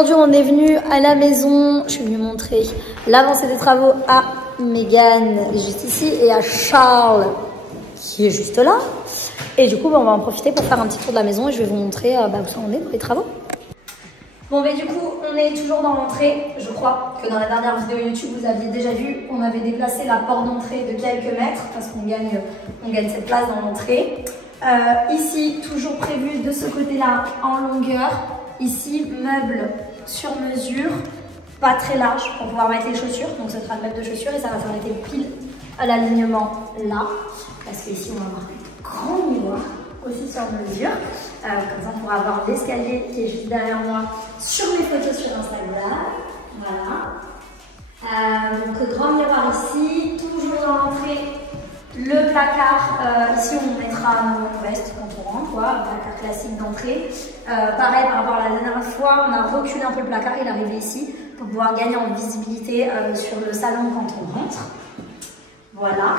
Aujourd'hui, on est venu à la maison. Je suis venue montrer l'avancée des travaux à Mégane, juste ici, et à Charles, qui est juste là. Et du coup, on va en profiter pour faire un petit tour de la maison et je vais vous montrer où ça en est dans les travaux. Bon, mais du coup, on est toujours dans l'entrée. Je crois que dans la dernière vidéo YouTube, vous aviez déjà vu, on avait déplacé la porte d'entrée de quelques mètres parce qu'on gagne cette place dans l'entrée. Ici, toujours prévu de ce côté-là en longueur. Ici, meuble sur mesure, pas très large pour pouvoir mettre les chaussures. Donc, ce sera le meuble de chaussures et ça va s'arrêter pile à l'alignement là. Parce qu'ici, on va avoir un grand miroir aussi sur mesure. Comme ça, on pourra avoir l'escalier qui est juste derrière moi sur mes photos sur Instagram. Voilà. Donc, grand miroir ici, toujours dans l'entrée. Le placard, ici on mettra nos vestes quand on rentre, quoi, un placard classique d'entrée. Pareil par rapport à la dernière fois, on a reculé un peu le placard, il est arrivé ici pour pouvoir gagner en visibilité sur le salon quand on rentre. Voilà.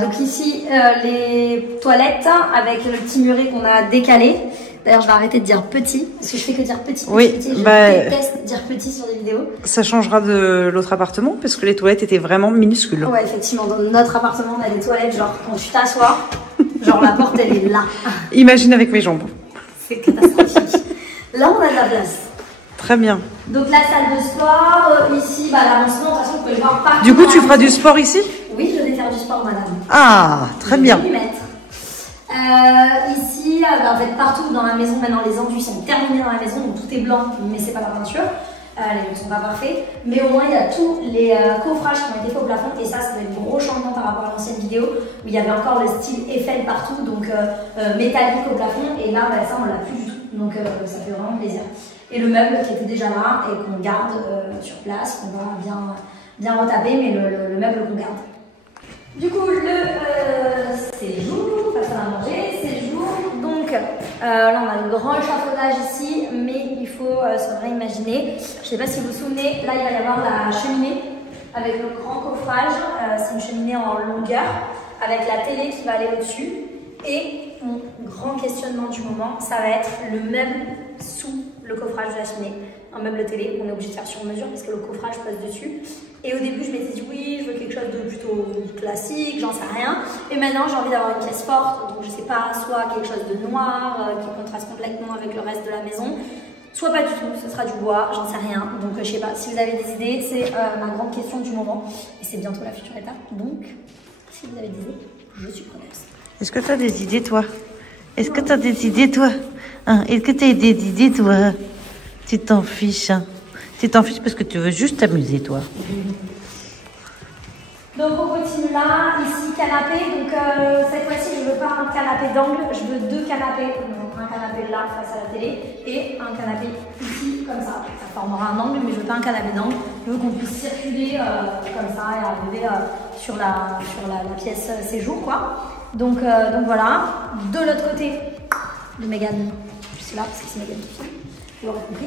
Donc ici les toilettes avec le petit muret qu'on a décalé. D'ailleurs, je vais arrêter de dire petit, parce que je fais que dire petit. Oui, petit. Je déteste dire petit sur des vidéos. Ça changera de l'autre appartement, parce que les toilettes étaient vraiment minuscules. Ouais, effectivement, dans notre appartement, on a des toilettes, genre quand tu t'assois, genre la porte, elle est là. Imagine avec mes jambes. C'est catastrophique. Là, on a de la place. Très bien. Donc la salle de sport, ici, l'avancement, de toute façon, vous pouvez le voir partout. Du coup, tu feras du sport ici? Oui, je vais faire du sport, madame. Ah, très bien. Ici, en fait, partout dans la maison, maintenant les enduits sont terminés dans la maison, donc tout est blanc, mais c'est pas la peinture. Les murs sont pas parfaits, mais au moins il y a tous les coffrages qui ont été faits au plafond, et ça, c'est un gros changement par rapport à l'ancienne vidéo où il y avait encore le style Eiffel partout, donc métallique au plafond, et là, ça on l'a plus du tout, donc ça fait vraiment plaisir. Et le meuble qui était déjà là et qu'on garde sur place, qu'on va bien retaper, mais le meuble qu'on garde. Du coup, le séjour, face à la manger, séjour. Donc là, on a le grand échafaudage ici, mais il faut se réimaginer. Je ne sais pas si vous vous souvenez, là, il va y avoir la cheminée avec le grand coffrage. C'est une cheminée en longueur avec la télé qui va aller au-dessus. Et mon grand questionnement du moment, ça va être le meuble sous le coffrage de la cheminée. Un meuble télé, on est obligé de faire sur mesure parce que le coffrage passe dessus. Et au début, je m'étais dit oui, je veux quelque chose de plutôt classique, j'en sais rien. Et maintenant, j'ai envie d'avoir une pièce forte, donc je sais pas, soit quelque chose de noir qui contraste complètement avec le reste de la maison, soit pas du tout, ce sera du bois, j'en sais rien. Donc je sais pas, si vous avez des idées, c'est ma grande question du moment. Et c'est bientôt la future étape, donc si vous avez des idées, je suis preneuse. Est-ce que tu as des idées, toi? Est-ce que tu as des idées, toi? Est-ce que tu as des idées, toi? Tu t'en fiches, hein? Tu t'en fiches parce que tu veux juste t'amuser, toi. Donc on continue là, ici canapé. Donc cette fois-ci, je veux pas un canapé d'angle, je veux deux canapés. Donc un canapé là face à la télé et un canapé ici comme ça. Ça formera un angle, mais je veux pas un canapé d'angle. Je veux qu'on puisse circuler comme ça et arriver sur la pièce séjour, quoi. Donc voilà. De l'autre côté de Mégane, je suis là parce que c'est Mégane qui filme, vous l'aurez compris.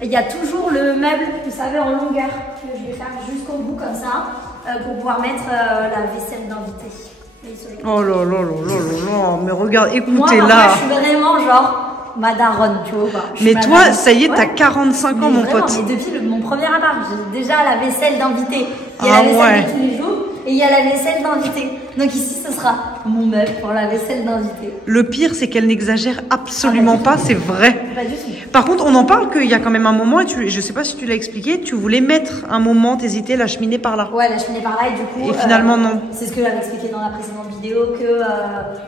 Il y a toujours le meuble, vous savez, en longueur que je vais faire jusqu'au bout comme ça pour pouvoir mettre la vaisselle d'invité. Oh là là là là là, mais regarde, écoutez moi, là. Je suis vraiment genre ma daronne, tu vois. Mais toi, ça y est, t'as 45 ans, mon pote. Mais depuis mon premier appart, j'ai déjà la vaisselle d'invité. Il y a la vaisselle de tous les jours et il y a la vaisselle d'invité. Donc ici, ce sera mon meuble pour la vaisselle d'invité. Le pire, c'est qu'elle n'exagère absolument pas, c'est vrai. Pas du tout. Par contre, on en parle qu'il y a quand même un moment, et je sais pas si tu l'as expliqué, tu voulais mettre un moment, t'hésitais, la cheminée par là. Ouais, la cheminée par là, et du coup... Et finalement, non. C'est ce que j'avais expliqué dans la précédente vidéo, que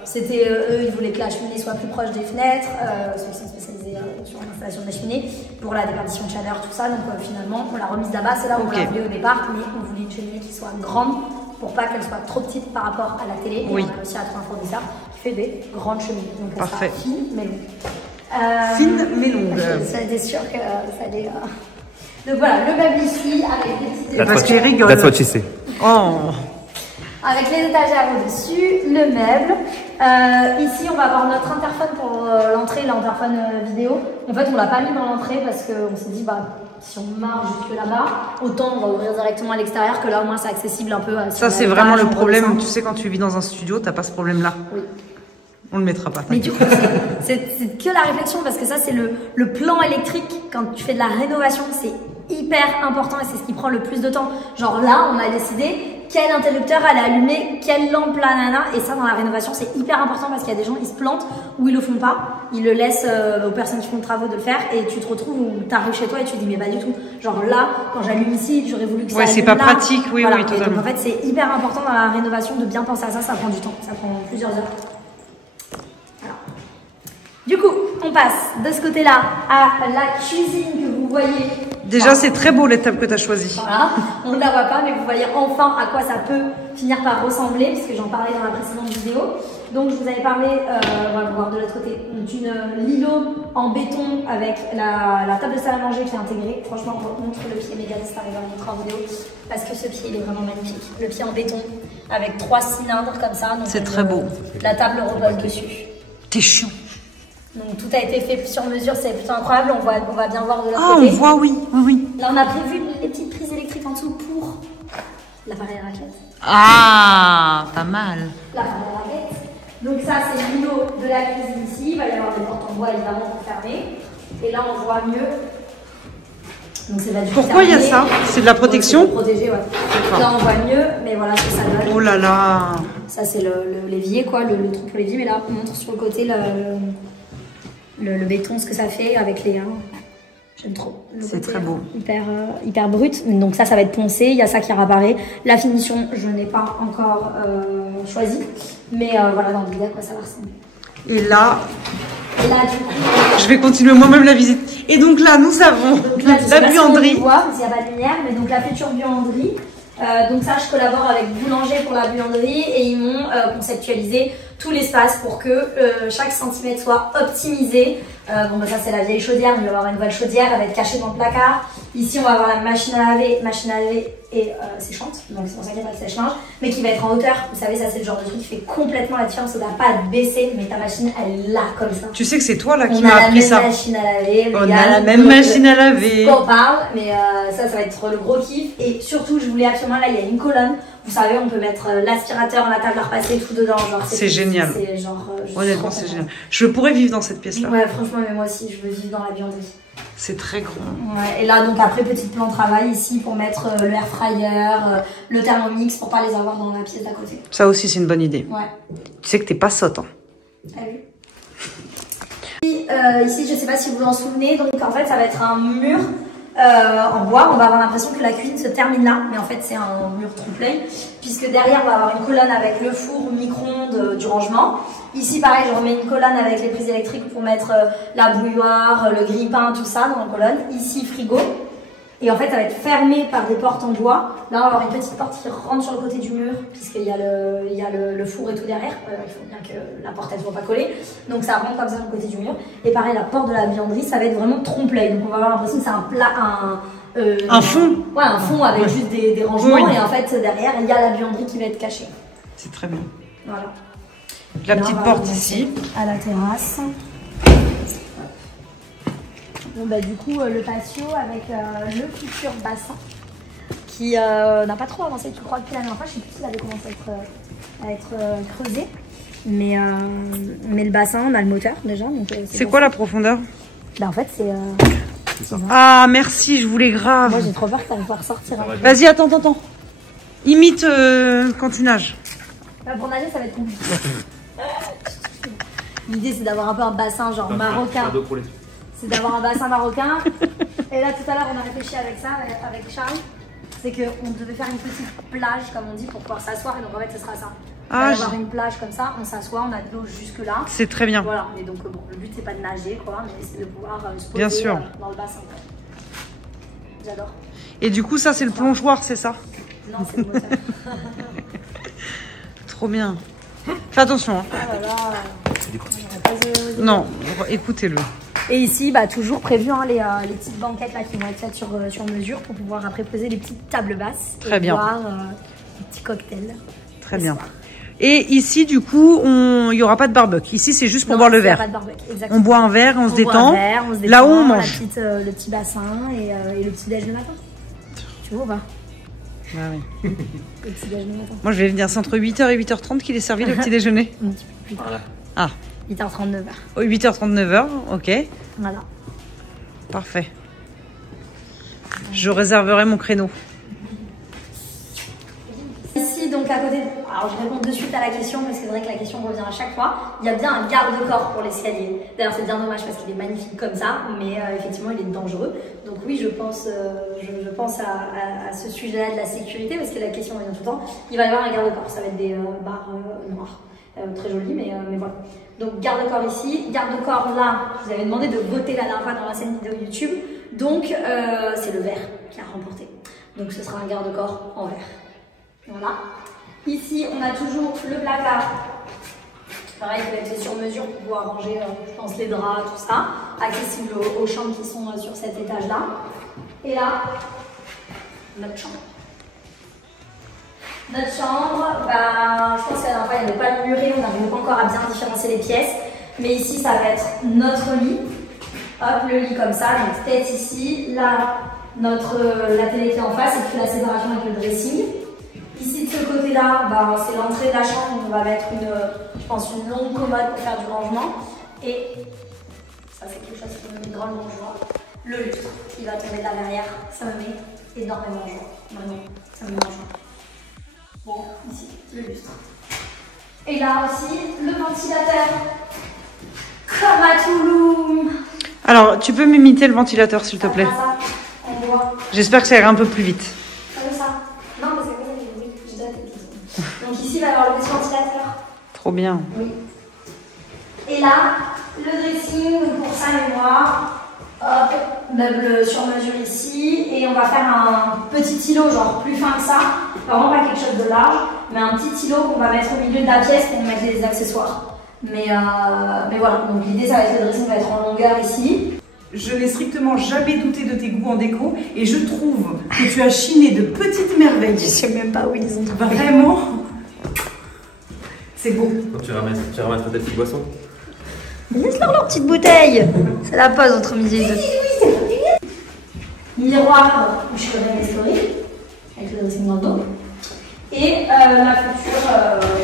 c'était eux, ils voulaient que la cheminée soit plus proche des fenêtres, ceux qui sont spécialisés sur l'installation de la cheminée, pour la déperdition de chaleur, tout ça. Donc finalement, on l'a remise là-bas, c'est là où on l'a voulu au départ, mais on voulait une cheminée qui soit grande, pour pas qu'elle soit trop petite par rapport à la télé. Oui. Et on a aussi à trouver un fournisseur qui fait des grandes cheminées. Donc elle parfait. sera fine mais longue. Fine mais longue. C'était sûr que ça allait... Donc voilà, le meuble ici avec des petites... Parce qu'il rigole. That's what she said. Oh. Avec les étagères au-dessus, le meuble. Ici, on va avoir notre interphone pour l'entrée, l'interphone vidéo. En fait, on l'a pas mis dans l'entrée parce qu'on s'est dit, si on marche jusque là-bas, autant on va ouvrir directement à l'extérieur que là, au moins, c'est accessible un peu. Ça, c'est vraiment le problème. Tu sais, quand tu vis dans un studio, t'as pas ce problème-là. Oui. On le mettra pas. Mais du coup, c'est que la réflexion parce que ça, c'est le plan électrique. Quand tu fais de la rénovation, c'est hyper important et c'est ce qui prend le plus de temps. Genre là, on a décidé quel interrupteur allait allumer, quelle lampe la nana. Et ça, dans la rénovation, c'est hyper important parce qu'il y a des gens, ils se plantent ou ils le font pas. Ils le laissent aux personnes qui font le travail de le faire et tu te retrouves où tu arrives chez toi et tu te dis mais pas du tout. Genre là, quand j'allume ici, j'aurais voulu que ça allume c'est pas là. pratique, oui, voilà. oui, totalement. Et donc en fait, c'est hyper important dans la rénovation de bien penser à ça. Ça prend du temps, ça prend plusieurs heures. Voilà. Du coup, on passe de ce côté-là à la cuisine que vous voyez. Déjà, c'est très beau les tables que tu as choisies. Voilà, on ne la voit pas, mais vous voyez enfin à quoi ça peut finir par ressembler, puisque j'en parlais dans la précédente vidéo. Donc, je vous avais parlé, on va le voir de l'autre côté, d'une lino en béton avec la table de salle à manger qui est intégrée. Franchement, on montre le pied méga si t'arrives à le montrer en vidéo, parce que ce pied, il est vraiment magnifique. Le pied en béton avec 3 cylindres comme ça. C'est très beau. La table revole dessus. T'es chiant. Donc tout a été fait sur mesure, c'est plutôt incroyable, on va bien voir de l'autre Ah, côté. on voit, oui, oui, oui. Là on a prévu les petites prises électriques en dessous pour l'appareil à raclette. Ah, pas mal. L'appareil à raclette. Donc ça c'est le niveau de la cuisine ici, il va y avoir des portes en bois évidemment pour fermer. Et là on voit mieux. Donc c'est là du Pourquoi il y a ça? C'est de la protection? Pour protéger, ouais. Là on voit mieux, mais voilà c'est ça donne. Oh là là. Ça c'est l'évier quoi, le trou pour l'évier, mais là on montre sur le côté le béton, ce que ça fait avec les... J'aime trop. C'est très beau. Hyper brut. Donc ça va être poncé. Il y a ça qui réapparaît. La finition, je n'ai pas encore choisi. Mais voilà, dans l'idée, à quoi ça va ressembler. Et là, du coup... Je vais continuer moi-même la visite. Et donc là, nous avons la buanderie. On voit, s'il n'y a pas de lumière, mais donc la future buanderie. Donc ça, je collabore avec Boulanger pour la buanderie et ils m'ont conceptualisé tout l'espace pour que chaque centimètre soit optimisé. Bon, bah, ça c'est la vieille chaudière, mais il va y avoir une nouvelle chaudière, elle va être cachée dans le placard. Ici, on va avoir la machine à laver et séchante, donc c'est pour ça qu'il n'y a pas de sèche-linge, mais qui va être en hauteur. Vous savez, ça c'est le genre de truc qui fait complètement la différence. Ça ne doit pas être baissé, mais ta machine, elle est là comme ça. Tu sais que c'est toi là qui m'as appris ça. On a la même machine à laver. On a la même machine à laver. On parle, mais ça va être le gros kiff. Et surtout, je voulais absolument, là, il y a une colonne. Vous savez, on peut mettre l'aspirateur, la table à repasser, tout dedans. C'est génial. Honnêtement, c'est génial. Je pourrais vivre dans cette pièce-là. Ouais, franchement, mais moi aussi, je veux vivre dans la buanderie. C'est très grand. Ouais, et là, donc après, petit plan de travail ici pour mettre le air fryer, le thermomix pour pas les avoir dans la pièce d'à côté. Ça aussi, c'est une bonne idée. Ouais. Tu sais que t'es pas sotte. Hein. T'as vu? Ici, je sais pas si vous vous en souvenez, donc en fait, ça va être un mur en bois. On va avoir l'impression que la cuisine se termine là, mais en fait, c'est un mur trompe-l'œil, puisque derrière, on va avoir une colonne avec le four, micro-ondes, du rangement. Ici, pareil, je remets une colonne avec les prises électriques pour mettre la bouilloire, le grille-pain, tout ça dans la colonne. Ici, frigo. Et en fait, ça va être fermé par des portes en bois. Là, on va avoir une petite porte qui rentre sur le côté du mur, puisqu'il y a le four et tout derrière. Il faut bien que la porte, elle ne soit pas collée. Donc, ça rentre comme ça sur le côté du mur. Et pareil, la porte de la vianderie, ça va être vraiment trompe-l'œil. Donc, on va avoir l'impression que c'est un plat, un fond. Ouais, un fond avec juste des rangements. Oui. Et en fait, derrière, il y a la vianderie qui va être cachée. C'est très bien. Voilà. La petite porte ici. À la terrasse. Bon, bah, du coup, le patio avec le futur bassin qui n'a pas trop avancé, tu crois, depuis la dernière fois. Je sais plus s'il avait commencé à être creusé. Mais le bassin, on a le moteur déjà. C'est quoi la profondeur? Bah, en fait, c'est. Ah, merci, je voulais grave. Moi, j'ai trop peur que t'arrives pas à ressortir. Vas-y, attends. Imite quand tu nages. Bah, pour nager, ça va être compliqué. L'idée, c'est d'avoir un peu un bassin genre marocain. C'est d'avoir un bassin marocain. Et là, tout à l'heure, on a réfléchi avec ça, avec Charles. C'est qu'on devait faire une petite plage, comme on dit, pour pouvoir s'asseoir. Et donc, en fait, ce sera ça. Avoir une plage comme ça, on s'assoit, on a de l'eau jusque-là. C'est très bien. Voilà. Et donc, bon, le but, c'est pas de nager, quoi, mais c'est de pouvoir se poser bien sûr. Dans le bassin. J'adore. Et du coup, ça, c'est le plongeoir, c'est ça? Non, c'est le moteur. Trop bien. Fais attention. Hein. Oh là là. Non, écoutez-le. Et ici, bah, toujours prévu hein, les petites banquettes là, qui vont être faites sur mesure pour pouvoir après poser les petites tables basses. Très bien. Boire des petits cocktails. Très bien. Et ici, du coup, il n'y aura pas de barbecue. Ici, c'est juste pour boire le verre. Pas de barbecue, exactement. On boit un verre, on se détend. Là où on mange. Le petit bassin et le petit déj le matin. Tu vois ou pas? Ah oui. Le petit déj le matin. Moi, je vais venir, c'est entre 8h et 8h30 qu'il est servi le petit déjeuner. Un petit peu plus tard. Voilà. Ah. 8h30, 9h. Oh, 8h30, 9h, ok. Voilà. Parfait. Je réserverai mon créneau. Ici, donc à côté, alors je réponds de suite à la question parce que c'est vrai que la question revient à chaque fois. Il y a bien un garde-corps pour l'escalier. D'ailleurs, c'est bien dommage parce qu'il est magnifique comme ça, mais effectivement, il est dangereux. Donc oui, je pense à ce sujet-là de la sécurité parce que la question revient tout le temps. Il va y avoir un garde-corps, ça va être des barres noires. Très joli, mais voilà. Donc garde-corps ici, garde-corps là, je vous avais demandé de voter la dernière fois dans l'ancienne vidéo YouTube. Donc c'est le vert qui a remporté. Donc ce sera un garde-corps en vert. Voilà. Ici, on a toujours le placard. Pareil, il va être fait sur mesure pour pouvoir ranger, je pense, les draps, tout ça. Accessible aux chambres qui sont sur cet étage-là. Et là, notre chambre. Notre chambre, bah, je pense qu'à la dernière fois, il n'y avait pas le muret, on n'arrivait pas encore à bien différencier les pièces. Mais ici, ça va être notre lit. Hop, le lit comme ça, donc tête ici. Là, la télé qui est en face et puis la séparation avec le dressing. Ici, de ce côté-là, bah, c'est l'entrée de la chambre. On va mettre je pense, une longue commode pour faire du rangement. Et ça, c'est quelque chose qui me met grandement en joie. Le lustre qui va tomber là derrière, ça me met énormément en joie. Vraiment, ça me met en joie. Bon, ici, le lustre. Et là aussi, le ventilateur. Comme à Toulouse. Alors, tu peux m'imiter le ventilateur, s'il te plaît? Ça, on voit. J'espère que ça ira un peu plus vite. Comme ça. Non, mais c'est comme ça, oui, je dois être. Donc ici, il va y avoir le petit ventilateur. Trop bien. Oui. Et là, le dressing pour ça et moi. Hop, meuble sur mesure ici. Et on va faire un petit îlot, genre plus fin que ça. Vraiment pas quelque chose de large, mais un petit îlot qu'on va mettre au milieu de la pièce pour mettre les accessoires. Mais voilà, donc l'idée, ça va être le dressing va être en longueur ici. Je n'ai strictement jamais douté de tes goûts en déco et je trouve que tu as chiné de petites merveilles. Je sais même pas où ils ont trouvé. Vraiment, c'est beau. Donc tu ramasses ta petite boisson. Laisse-leur leur petite bouteille. C'est la pause entre midi et deux. Miroir où je ferai mes stories avec le dressing dans le dos. Et la future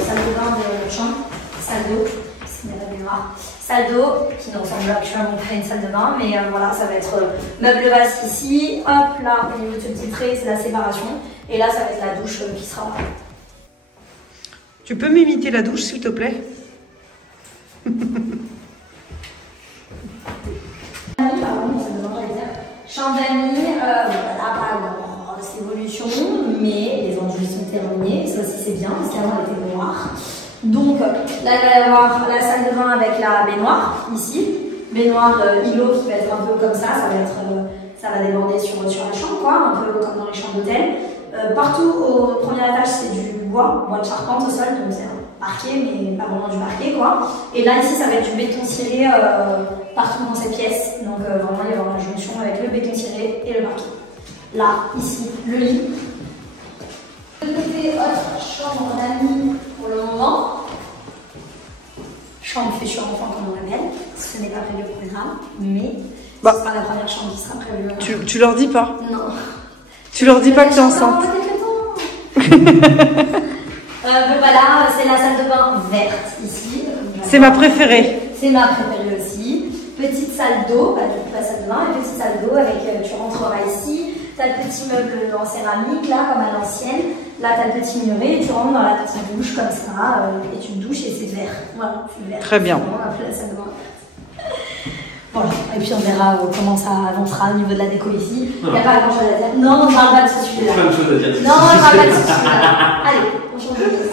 salle de bain de notre chambre, salle d'eau, c'est la mémoire. Salle d'eau qui ne ressemble actuellement pas à une salle de bain, mais voilà, ça va être meuble vaste ici. Hop, là, au niveau de ce petit trait, c'est la séparation. Et là, ça va être la douche qui sera là. Tu peux m'imiter la douche, s'il te plaît? Chambre d'amis, voilà, pas grosse évolution, mais les enduits sont terminés, ça aussi c'est bien, parce qu'avant elle était noire. Donc là il va y avoir la salle de bain avec la baignoire, ici. Baignoire îlot qui va être un peu comme ça va déborder sur la chambre, quoi, un peu comme dans les chambres d'hôtel. Partout au premier étage c'est du bois de charpente au sol, donc c'est un parquet, mais pas vraiment du parquet, quoi. Et là ici ça va être du béton ciré partout dans cette pièce, donc vraiment il y aura la jonction avec le béton ciré et le parquet. Là, ici, le lit. De côté, autre chambre d'amis pour le moment. Chambre future enfant comme on l'appelle. Ce n'est pas prévu au programme, mais ce sera la première chambre qui sera prévue. Tu leur dis pas? Non. Tu leur dis pas que tu es enceinte? Voilà, c'est la salle de bain verte ici. C'est ma préférée. C'est ma préférée aussi. Petite salle d'eau, bah, du coup la salle de bain, et petite salle d'eau avec, tu rentreras ici. Tu as le petit meuble en céramique là, comme à l'ancienne. Là, tu as le petit muret et tu rentres dans la petite douche comme ça, et tu te douches et c'est vert. Voilà, c'est vert. Très bien. On va appeler la salle de bain. Voilà, et puis on verra comment ça avancera au niveau de la déco ici. Il n'y a pas grand chose à dire. Non, on ne parle pas de ce sujet-là. Plein de choses à dire. Non, on ne parle pas de ce sujet-là. Allez, on change de pièce.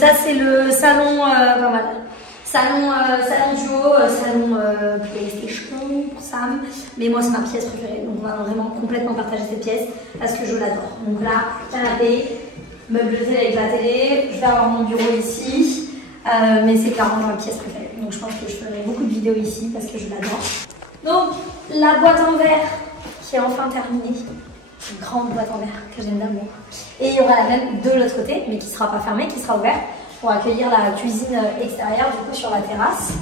Ça, c'est le salon, pas mal. Salon duo, salon PlayStation pour Sam. Mais moi, c'est ma pièce préférée. Donc, on va vraiment complètement partager cette pièce parce que je l'adore. Donc là, canapé, meuble de télé avec la télé. Je vais avoir mon bureau ici. Mais c'est clairement ma pièce préférée. Donc, je pense que je ferai beaucoup de vidéos ici parce que je l'adore. Donc, la boîte en verre qui est enfin terminée. Une grande boîte en verre que j'aime d'amour. Et il y aura la même de l'autre côté, mais qui ne sera pas fermée, qui sera ouverte pour accueillir la cuisine extérieure du coup sur la terrasse.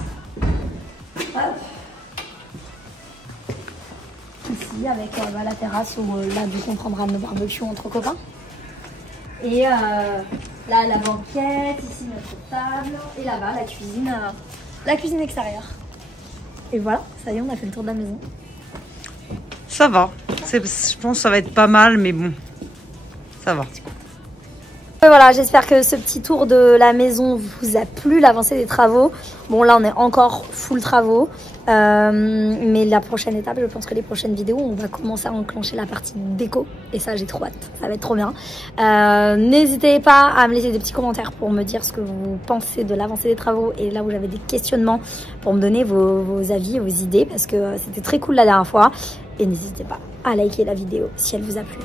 Hop. Ici avec la terrasse où là du coup on prendra nos barbecues entre copains. Et là, la banquette, ici notre table, et là-bas, la cuisine extérieure. Et voilà, ça y est, on a fait le tour de la maison. Ça va. Je pense que ça va être pas mal, mais bon, ça va. Et voilà, j'espère que ce petit tour de la maison vous a plu, l'avancée des travaux. Bon, là, on est encore full travaux. Mais la prochaine étape, je pense que les prochaines vidéos, on va commencer à enclencher la partie déco. Et ça, j'ai trop hâte. Ça va être trop bien. N'hésitez pas à me laisser des petits commentaires pour me dire ce que vous pensez de l'avancée des travaux. Et là où j'avais des questionnements, pour me donner vos avis et vos idées. Parce que c'était très cool la dernière fois. Et n'hésitez pas à liker la vidéo si elle vous a plu.